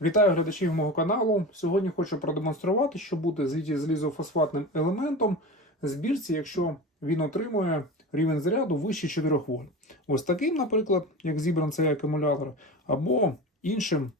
Вітаю глядачів мого каналу. Сьогодні хочу продемонструвати, що буде з лізофосфатним елементом в збірці, якщо він отримує рівень заряду вище 4 вольт. Ось таким, наприклад, як зібран цей акумулятор, або іншим,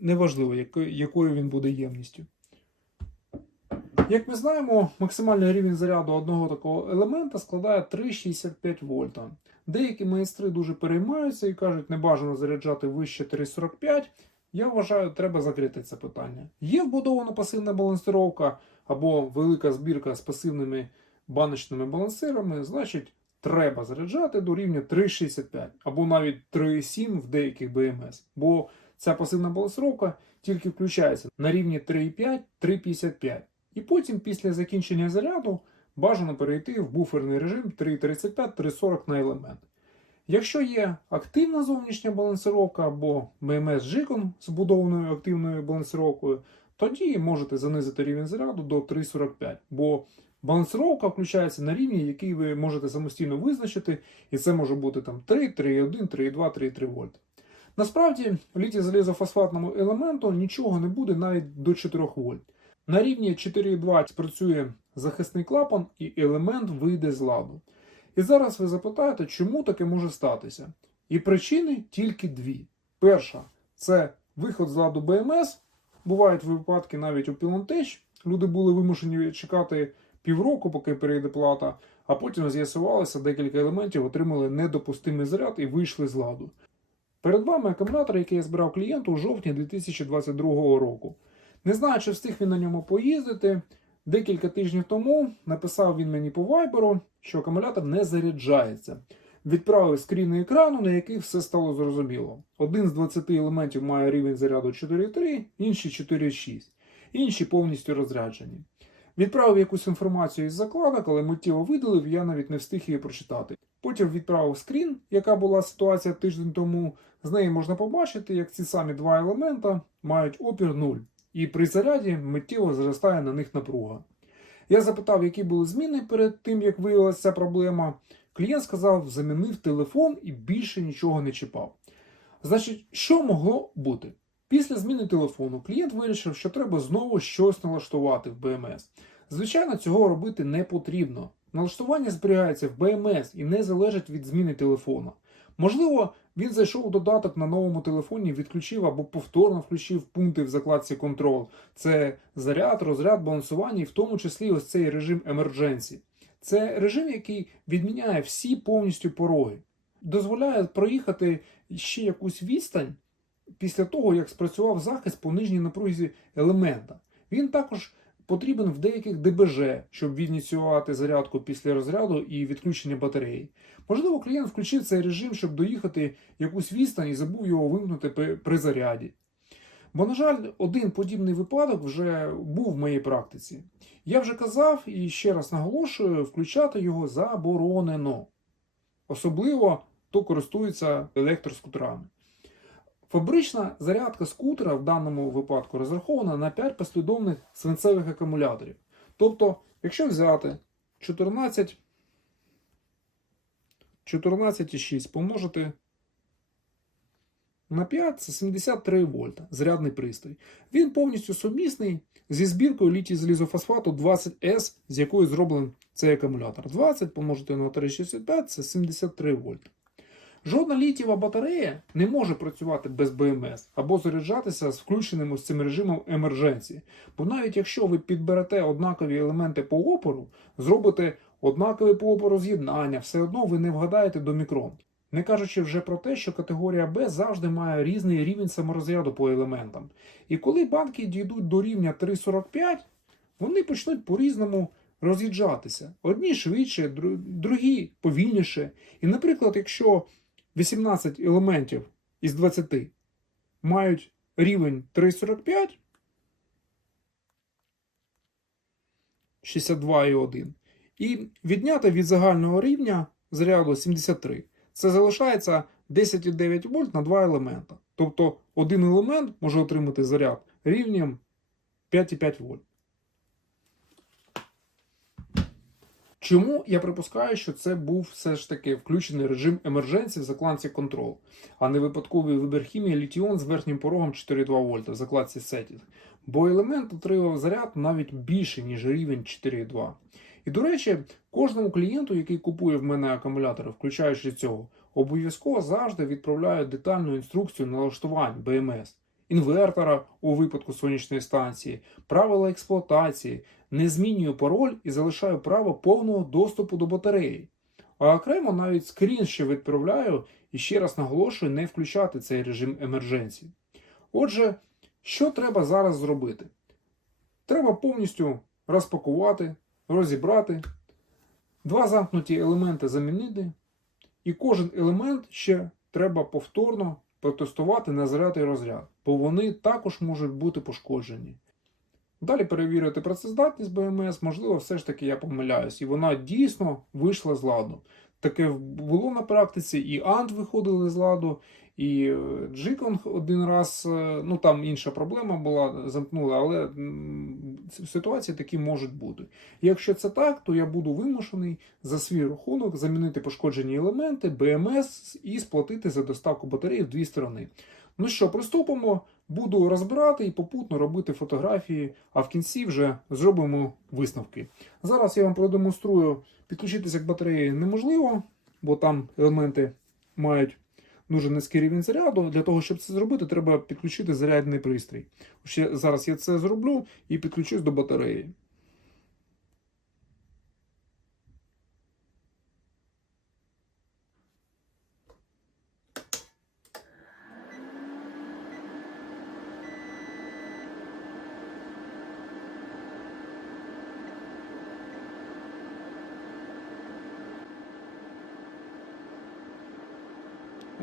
неважливо, якою він буде ємністю. Як ми знаємо, максимальний рівень заряду одного такого елемента складає 3,65 вольта. Деякі майстри дуже переймаються і кажуть, не бажано заряджати вище 3,45. Я вважаю, треба закрити це питання. Є вбудована пасивна балансировка або велика збірка з пасивними баночними балансирами, значить, треба заряджати до рівня 3,65 або навіть 3,7 в деяких БМС. Бо ця пасивна балансировка тільки включається на рівні 3,5-3,55. І потім, після закінчення заряду, бажано перейти в буферний режим 3,35-3,40 на елемент. Якщо є активна зовнішня балансировка або БМС Жикон з вбудованою активною балансировкою, тоді можете занизити рівень заряду до 3,45, бо балансировка включається на рівні, який ви можете самостійно визначити, і це може бути там 3, 3,1, 3,2, 3,3 вольт. Насправді, літій залізофосфатному елементу нічого не буде навіть до 4 вольт. На рівні 4,2 спрацює захисний клапан і елемент вийде з ладу. І зараз ви запитаєте, чому таке може статися? І причини тільки дві. Перша це виход з ладу БМС. Бувають випадки навіть у Пілонтеч. Люди були вимушені чекати півроку, поки перейде плата, а потім з'ясувалося, декілька елементів отримали недопустимий заряд і вийшли з ладу. Перед вами акумулятор, який я збирав клієнту у жовтні 2022 року. Не знаю, чи встиг він на ньому поїздити. Декілька тижнів тому написав він мені по вайберу, що акумулятор не заряджається. Відправив скріни екрану, на яких все стало зрозуміло. Один з 20 елементів має рівень заряду 4,3, інший 4,6. Інші повністю розряджені. Відправив якусь інформацію із закладок, але миттєво видалив, я навіть не встиг її прочитати. Потім відправив скрін, яка була ситуація тиждень тому. З неї можна побачити, як ці самі два елемента мають опір 0 і при заряді миттєво зростає на них напруга. Я запитав, які були зміни перед тим, як виявилася ця проблема. Клієнт сказав, замінив телефон і більше нічого не чіпав. Значить, що могло бути? Після зміни телефону клієнт вирішив, що треба знову щось налаштувати в БМС. Звичайно, цього робити не потрібно. Налаштування зберігається в БМС і не залежить від зміни телефона. Можливо, він зайшов у додаток на новому телефоні, відключив або повторно включив пункти в закладці Control. Це заряд, розряд, балансування і в тому числі ось цей режим Emergency. Це режим, який відміняє всі повністю пороги, дозволяє проїхати ще якусь відстань після того, як спрацював захист по нижній напрузі елемента. Він також потрібен в деяких ДБЖ, щоб відініціювати зарядку після розряду і відключення батареї. Можливо, клієнт включив цей режим, щоб доїхати якусь відстань і забув його вимкнути при- заряді. Бо, на жаль, один подібний випадок вже був в моїй практиці. Я вже казав і ще раз наголошую, включати його заборонено. Особливо хто користується електроскутерами. Фабрична зарядка скутера в даному випадку розрахована на 5 послідовних свинцевих акумуляторів. Тобто, якщо взяти 14, 14,6 помножити на 5 це 73 вольта, зарядний пристрій. Він повністю сумісний зі збіркою літій залізофосфату 20S, з якої зроблений цей акумулятор. 20 помножити на 3,65 це 73 вольта. Жодна літієва батарея не може працювати без БМС або заряджатися з включеним ось цим режимом емердженції. Бо навіть якщо ви підберете однакові елементи по опору, зробите однакове по опору з'єднання, все одно ви не вгадаєте до мікрон. Не кажучи вже про те, що категорія Б завжди має різний рівень саморозряду по елементам. І коли банки дійдуть до рівня 3,45, вони почнуть по-різному роз'їжджатися. Одні швидше, другі повільніше. І, наприклад, якщо 18 елементів із 20 мають рівень 3,45, 62,1, і відняти від загального рівня заряду 73. Це залишається 10,9 вольт на два елемента. Тобто один елемент може отримати заряд рівнем 5,5 вольт. Чому я припускаю, що це був все ж таки включений режим емердженції в закладці Control, а не випадковий вибір хімії літіон з верхнім порогом 4,2 вольта в закладці Setting. Бо елемент отримав заряд навіть більше, ніж рівень 4,2. І до речі, кожному клієнту, який купує в мене акумулятори, включаючи цього, обов'язково завжди відправляю детальну інструкцію налаштувань БМС, інвертора у випадку сонячної станції, правила експлуатації, не змінюю пароль і залишаю право повного доступу до батареї. А окремо навіть скрін ще відправляю і ще раз наголошую не включати цей режим емердженції. Отже, що треба зараз зробити? Треба повністю розпакувати, розібрати, два замкнуті елементи замінити, і кожен елемент ще треба повторно протестувати на заряд і розряд, бо вони також можуть бути пошкоджені. Далі перевірити працездатність БМС, можливо, все ж таки я помиляюсь, і вона дійсно вийшла з ладу. Таке було на практиці, і Ант виходили з ладу, і Джиконг один раз, е, ну там інша проблема була, замкнули, але ситуації такі можуть бути. Якщо це так, то я буду вимушений за свій рахунок замінити пошкоджені елементи, БМС і сплатити за доставку батареї в дві сторони. Ну що, приступимо, буду розбирати і попутно робити фотографії, а в кінці вже зробимо висновки. Зараз я вам продемонструю, підключитися к батареї неможливо, бо там елементи мають дуже низький рівень заряду. Для того, щоб це зробити, треба підключити зарядний пристрій. Ще зараз я це зроблю і підключусь до батареї.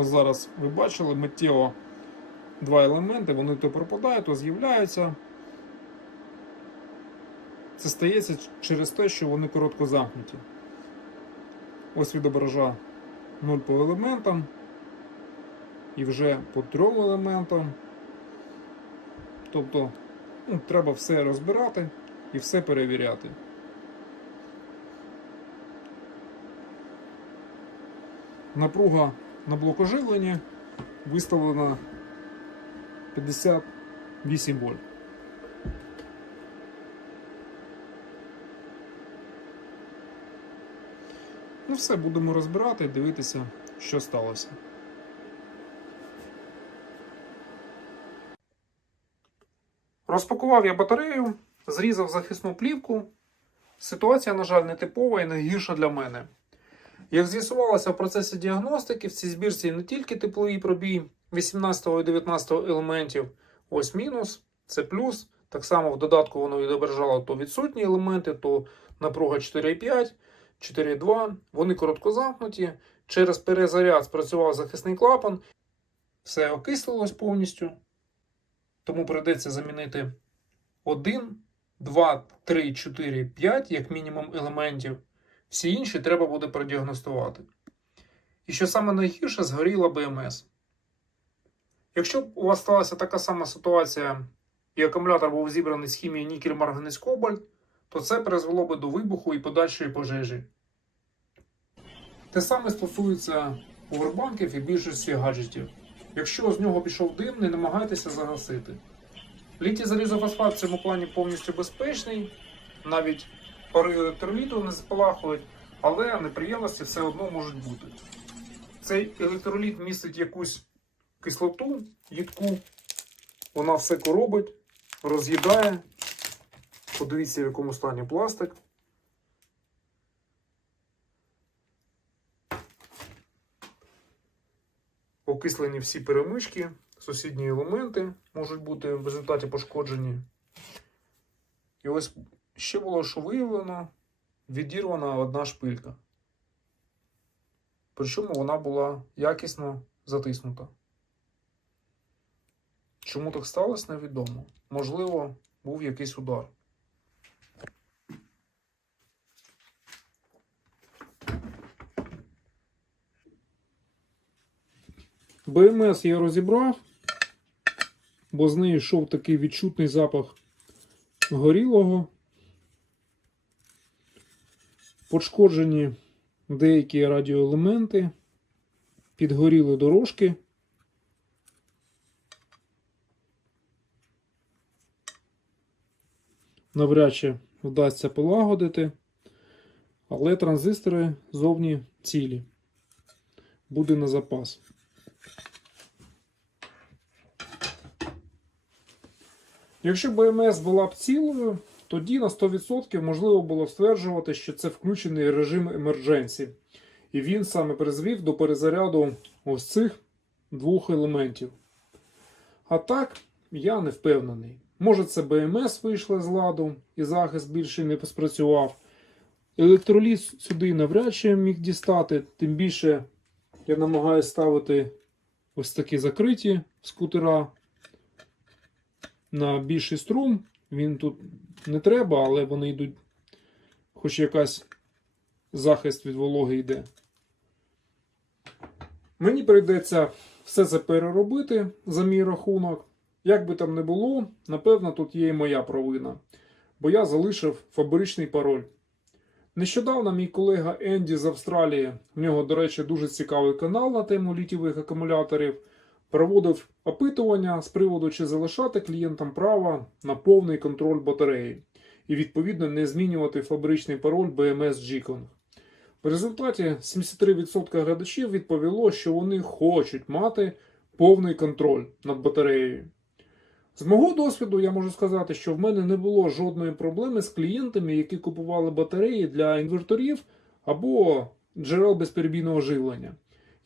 Ось зараз ви бачили миттєво два елементи, вони то пропадають, то з'являються. Це стається через те, що вони коротко замкнуті. Ось відобража 0 по елементам і вже по трьом елементам. Тобто ну, треба все розбирати і все перевіряти. Напруга на блок оживлення виставлена 58 вольт. Ну все, будемо розбирати і дивитися, що сталося. Розпакував я батарею, зрізав захисну плівку. Ситуація, на жаль, не типова і не гірша для мене. Як з'ясувалося в процесі діагностики, в цій збірці не тільки тепловий пробій 18 і 19 елементів, ось мінус, це плюс. Так само в додатку воно відображало то відсутні елементи, то напруга 4,5, 4,2. Вони короткозамкнуті. Через перезаряд спрацював захисний клапан. Все окислилось повністю. Тому прийдеться замінити 1, 2, 3, 4, 5, як мінімум елементів. Всі інші треба буде продіагностувати. І що саме найгірше, згоріла БМС. Якщо б у вас сталася така сама ситуація, і акумулятор був зібраний з хімії нікель марганець кобальт, то це призвело би до вибуху і подальшої пожежі. Те саме стосується повербанків і більшості гаджетів. Якщо з нього пішов дим, не намагайтеся загасити. Літій залізофосфат в цьому плані повністю безпечний, навіть пари електроліту не спалахують, але неприємності все одно можуть бути. Цей електроліт містить якусь кислоту, їдку, вона все коробить, роз'їдає. Подивіться, в якому стані пластик. Окислені всі перемички, сусідні елементи можуть бути в результаті пошкоджені. І ось ще було, що виявлено, відірвана одна шпилька. Причому вона була якісно затиснута. Чому так сталося, невідомо. Можливо, був якийсь удар. БМС я розібрав, бо з неї йшов такий відчутний запах горілого. Пошкоджені деякі радіоелементи, підгоріли дорожки. Навряд чи вдасться полагодити, але транзистори зовні цілі. Буде на запас. Якщо БМС була б цілою, тоді на 100% можливо було стверджувати, що це включений режим емердженсі. І він саме призвів до перезаряду ось цих двох елементів. А так, я не впевнений. Може, це БМС вийшла з ладу і захист більше не спрацював. Електроліт сюди навряд чи міг дістати, тим більше я намагаюся ставити ось такі закриті скутера на більший струм. Він тут не треба, але вони йдуть, хоч якась захист від вологи йде. Мені прийдеться все це переробити за мій рахунок. Як би там не було, напевно, тут є і моя провина, бо я залишив фабричний пароль. Нещодавно мій колега Енді з Австралії, в нього, до речі, дуже цікавий канал на тему літівих акумуляторів, проводив опитування з приводу, чи залишати клієнтам право на повний контроль батареї і, відповідно, не змінювати фабричний пароль BMS G-Kong. В результаті 73% глядачів відповіло, що вони хочуть мати повний контроль над батареєю. З мого досвіду я можу сказати, що в мене не було жодної проблеми з клієнтами, які купували батареї для інверторів або джерел безперебійного живлення.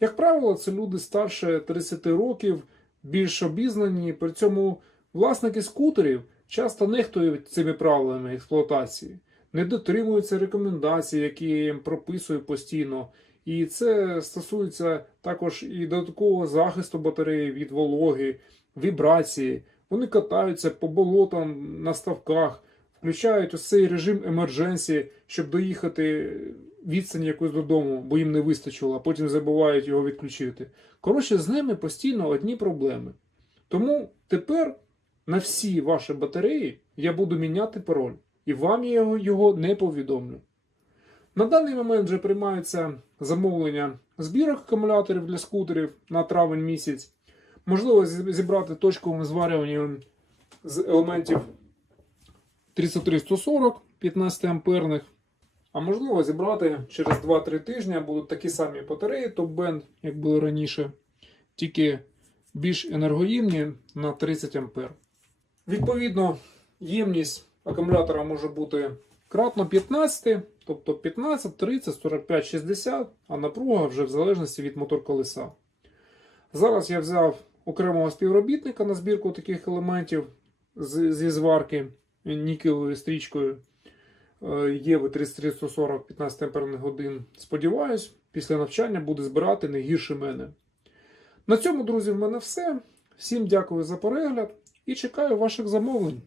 Як правило, це люди старше 30 років, більш обізнані, при цьому власники скутерів часто нехтують цими правилами експлуатації, не дотримуються рекомендацій, які їм прописую постійно. І це стосується також і додаткового захисту батареї від вологи, вібрації. Вони катаються по болотам на ставках, включають ось цей режим емердженсі, щоб доїхати відстань якусь додому, бо їм не вистачило, а потім забувають його відключити. Коротше, з ними постійно одні проблеми. Тому тепер на всі ваші батареї я буду міняти пароль, і вам я його, не повідомлю. На даний момент вже приймаються замовлення збірок акумуляторів для скутерів на травень місяць. Можливо, зібрати точковим зварюванням з елементів 33140 15 амперних. А можливо, зібрати через 2-3 тижні будуть такі самі батареї топ-бенд, як було раніше, тільки більш енергоїмні на 30 ампер. Відповідно, ємність акумулятора може бути кратно 15, тобто 15, 30, 45, 60, а напруга вже в залежності від моторколеса. Зараз я взяв окремого співробітника на збірку таких елементів зі зварки нікелевою стрічкою. Е, Єви 3340 15 амперних годин. Сподіваюсь, після навчання буде збирати не гірше мене. На цьому, друзі, в мене все. Всім дякую за перегляд і чекаю ваших замовлень.